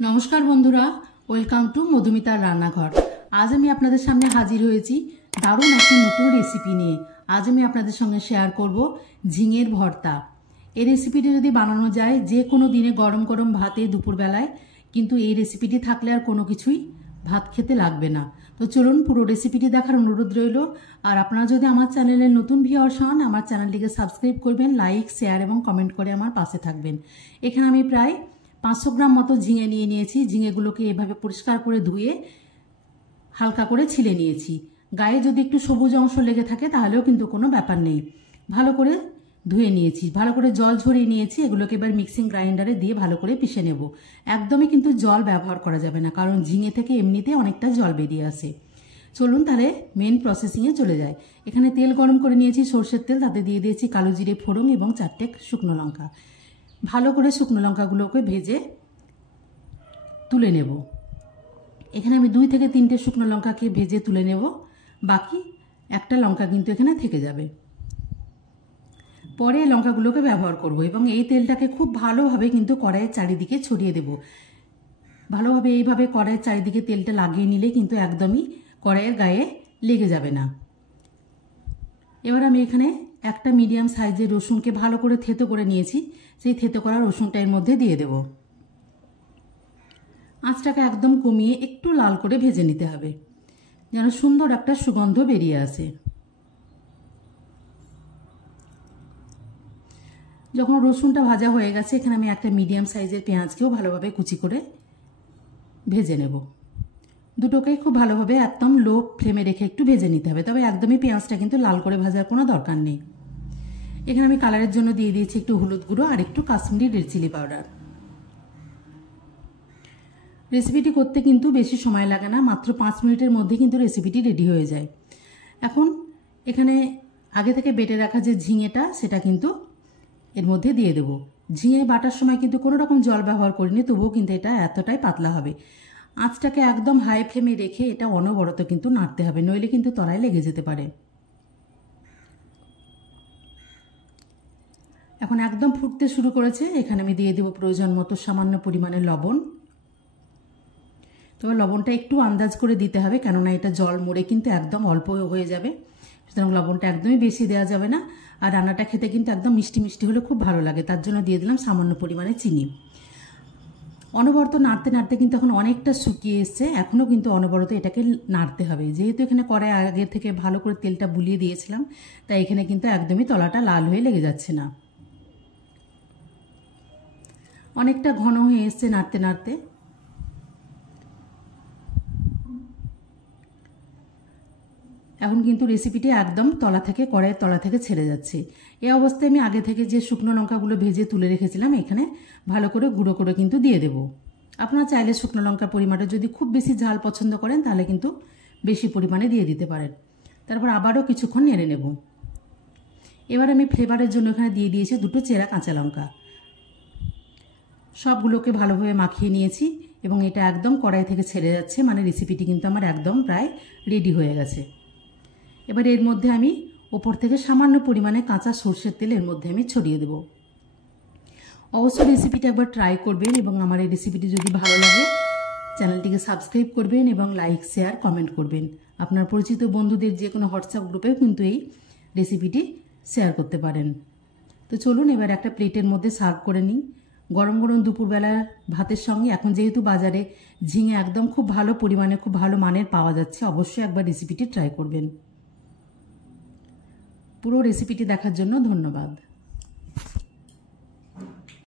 নমস্কার বন্ধুরা, welcome to মধুমিতার রান্নাঘর। আজ আমি আপনাদের সামনে হাজির হয়েছি দারুণ একটি নতুন রেসিপি নিয়ে। আজ আমি আপনাদের সঙ্গে শেয়ার করব ঝিঙের ভর্তা। এই রেসিপিটি যদি বানানো যায় যে কোনো দিনে গরম গরম ভাতে দুপুরবেলায়, কিন্তু এই রেসিপিটি থাকলে আর কোনো কিছুই ভাত খেতে লাগবে না। তো চলুন পুরো রেসিপিটি দেখার অনুরোধ রইল। আর আপনারা যদি আমার চ্যানেলের নতুন ভিউয়ার্স হন, আমার চ্যানেলটিকে সাবস্ক্রাইব করবেন, লাইক শেয়ার এবং কমেন্ট করে আমার পাশে থাকবেন। এখানে আমি প্রায় 500 গ্রাম মতো ঝিঙে নিয়ে নিয়েছি। ঝিঙেগুলোকে এভাবে পরিষ্কার করে ধুয়ে হালকা করে ছিলে নিয়েছি। গায়ে যদি একটু সবুজ অংশ লেগে থাকে তাহলেও কিন্তু কোনো ব্যাপার নেই। ভালো করে ধুয়ে নিয়েছি, ভালো করে জল ঝরিয়ে নিয়েছি। এগুলোকে এবার মিক্সিং গ্রাইন্ডারে দিয়ে ভালো করে পিষে নেব। একদমই কিন্তু জল ব্যবহার করা যাবে না, কারণ ঝিঙে থেকে এমনিতে অনেকটা জল বেরিয়ে আসে। চলুন তাহলে মেন প্রসেসিংয়ে চলে যায়। এখানে তেল গরম করে নিয়েছি, সর্ষের তেল। তাতে দিয়ে দিয়েছি কালো জিরে ফোড়ন এবং 4টে শুকনো লঙ্কা। ভালো করে শুকনো লঙ্কাগুলোকে ভেজে তুলে নেব। এখানে আমি 2 থেকে 3টে শুকনো লঙ্কাকে ভেজে তুলে নেব, বাকি একটা লঙ্কা কিন্তু এখানে থেকে যাবে। পরে লঙ্কাগুলোকে ব্যবহার করব এবং এই তেলটাকে খুব ভালোভাবে কিন্তু কড়াইয়ের চারিদিকে ছড়িয়ে দেব। ভালোভাবে এইভাবে কড়াইয়ের চারিদিকে তেলটা লাগিয়ে নিলে কিন্তু একদমই কড়াইয়ের গায়ে লেগে যাবে না। এবার আমি এখানে একটা মিডিয়াম সাইজের রসুনকে ভালো করে থেতো করে নিয়েছি। সেই থেতো করা রসুনটা এর মধ্যে দিয়ে দেব। আঁচটাকে একদম কমিয়ে একটু লাল করে ভেজে নিতে হবে, যেন সুন্দর একটা সুগন্ধ বেরিয়ে আসে। যখন রসুনটা ভাজা হয়ে গেছে, এখানে আমি একটা মিডিয়াম সাইজের পেঁয়াজকেও ভালোভাবে কুচি করে ভেজে নেব। দুটোকেই খুব ভালোভাবে একদম লো ফ্লেমে রেখে একটু ভেজে নিতে হবে, তবে একদমই পেঁয়াজটা কিন্তু লাল করে ভাজার কোনো দরকার নেই। এখানে আমি কালারের জন্য দিয়ে দিয়েছি একটু হলুদ গুঁড়ো আর একটু কাশ্মীরি রেড চিলি পাউডার। রেসিপিটি করতে কিন্তু বেশি সময় লাগে না, মাত্র 5 মিনিটের মধ্যে কিন্তু রেসিপিটি রেডি হয়ে যায়। এখন এখানে আগে থেকে বেটে রাখা যে ঝিঙেটা, সেটা কিন্তু এর মধ্যে দিয়ে দেব। ঝিঙে বাটার সময় কিন্তু কোনো রকম জল ব্যবহার করিনি, তবুও কিন্তু এটা এতটাই পাতলা হবে। আঁচটাকে একদম হাই ফ্লেমে রেখে এটা অনবরত কিন্তু নাড়তে হবে, নইলে কিন্তু তলায় লেগে যেতে পারে। এখন একদম ফুটতে শুরু করেছে। এখানে আমি দিয়ে দেব প্রয়োজন মতো সামান্য পরিমাণে লবণ। তবে লবণটা একটু আন্দাজ করে দিতে হবে, কেননা এটা জল মরে কিন্তু একদম অল্প হয়ে যাবে। সুতরাং লবণটা একদমই বেশি দেওয়া যাবে না। আর রান্নাটা খেতে কিন্তু একদম মিষ্টি মিষ্টি হলে খুব ভালো লাগে, তার জন্য দিয়ে দিলাম সামান্য পরিমাণে চিনি। অনবরত নাড়তে নাড়তে কিন্তু এখন অনেকটা শুকিয়ে এসছে। এখনও কিন্তু অনবরত এটাকে নাড়তে হবে। যেহেতু এখানে কড়াই আগে থেকে ভালো করে তেলটা বুলিয়ে দিয়েছিলাম, তাই এখানে কিন্তু একদমই তলাটা লাল হয়ে লেগে যাচ্ছে না। অনেকটা ঘন হয়ে এসছে নাড়তে নাড়তে। এখন কিন্তু রেসিপিটি একদম কড়াইয়ের তলা থেকে ছেড়ে যাচ্ছে। এই অবস্থায় আমি আগে থেকে যে শুকনো লঙ্কাগুলো ভেজে তুলে রেখেছিলাম, এখানে ভালো করে গুঁড়ো করে কিন্তু দিয়ে দেব। আপনারা চাইলে শুকনো লঙ্কার পরিমাণটা যদি খুব বেশি ঝাল পছন্দ করেন, তাহলে কিন্তু বেশি পরিমাণে দিয়ে দিতে পারেন। তারপর আবারও কিছুক্ষণ নেড়ে নেব। এবার আমি ফ্লেভারের জন্য এখানে দিয়ে দিয়েছি 2টো চেরা কাঁচা লঙ্কা। সবগুলোকে ভালোভাবে মাখিয়ে নিয়েছি এবং এটা একদম কড়াই থেকে ছেড়ে যাচ্ছে, মানে রেসিপিটি কিন্তু আমার একদম প্রায় রেডি হয়ে গেছে। এবার এর মধ্যে আমি ওপর থেকে সামান্য পরিমাণে কাঁচা সর্ষের তেল এর মধ্যে আমি ছড়িয়ে দেব। অবশ্যই রেসিপিটা একবার ট্রাই করবেন এবং আমার এই রেসিপিটি যদি ভালো লাগে চ্যানেলটিকে সাবস্ক্রাইব করবেন এবং লাইক শেয়ার কমেন্ট করবেন। আপনার পরিচিত বন্ধুদের যে কোনো হোয়াটসঅ্যাপ গ্রুপেও কিন্তু এই রেসিপিটি শেয়ার করতে পারেন। তো চলুন এবার একটা প্লেটের মধ্যে সার্ভ করে নিই। গরম গরম দুপুরবেলা ভাতের সঙ্গে এখন যেহেতু বাজারে ঝিঙে একদম খুব ভালো পরিমাণে খুব ভালো মানের পাওয়া যাচ্ছে, অবশ্যই একবার রেসিপিটি ট্রাই করবেন। পুরো রেসিপিটি দেখার জন্য ধন্যবাদ।